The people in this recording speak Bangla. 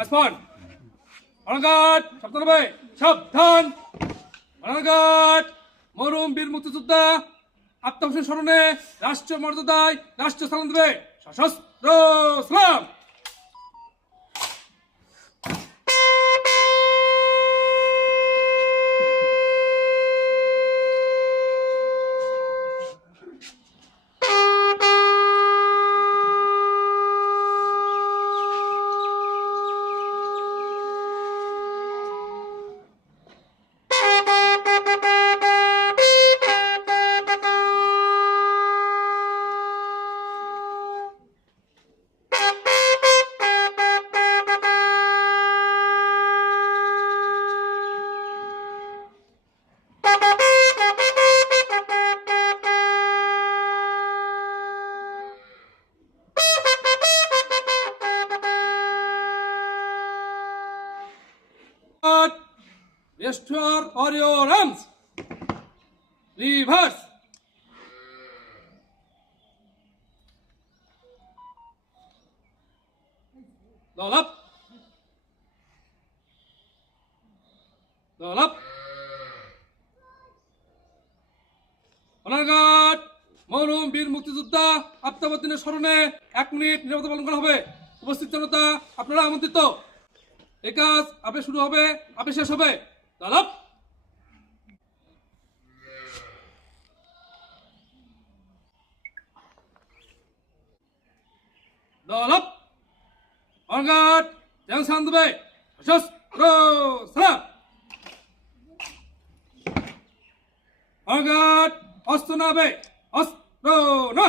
আসফান অনাঘাট সপ্তানবে সাবধান অনাঘাট মরুম বীর মুক্তিযোদ্ধা আত্মহসেন স্মরণে রাষ্ট্র মর্যাদায় রাষ্ট্র সালাম দেবে সশস্ত্র সালাম। Restore all your arms. Reverse. Roll up. Roll up. অনাঘাট মরহুম বীর মুক্তিযোদ্ধা আত্মাবদ্দিনের স্মরণে 1 মিনিট নীরবতা পালন করা হবে। উপস্থিত জনতা আপনারা আমন্ত্রিত। এই কাজ আপে শুরু হবে, আপে শেষ হবে। দালাপ দালাপ অনাঘাট যেমন সান দেবে সশস্ত্র সালাম। অনাঘাট অস্ত্র না হবে, অস্ত্র না।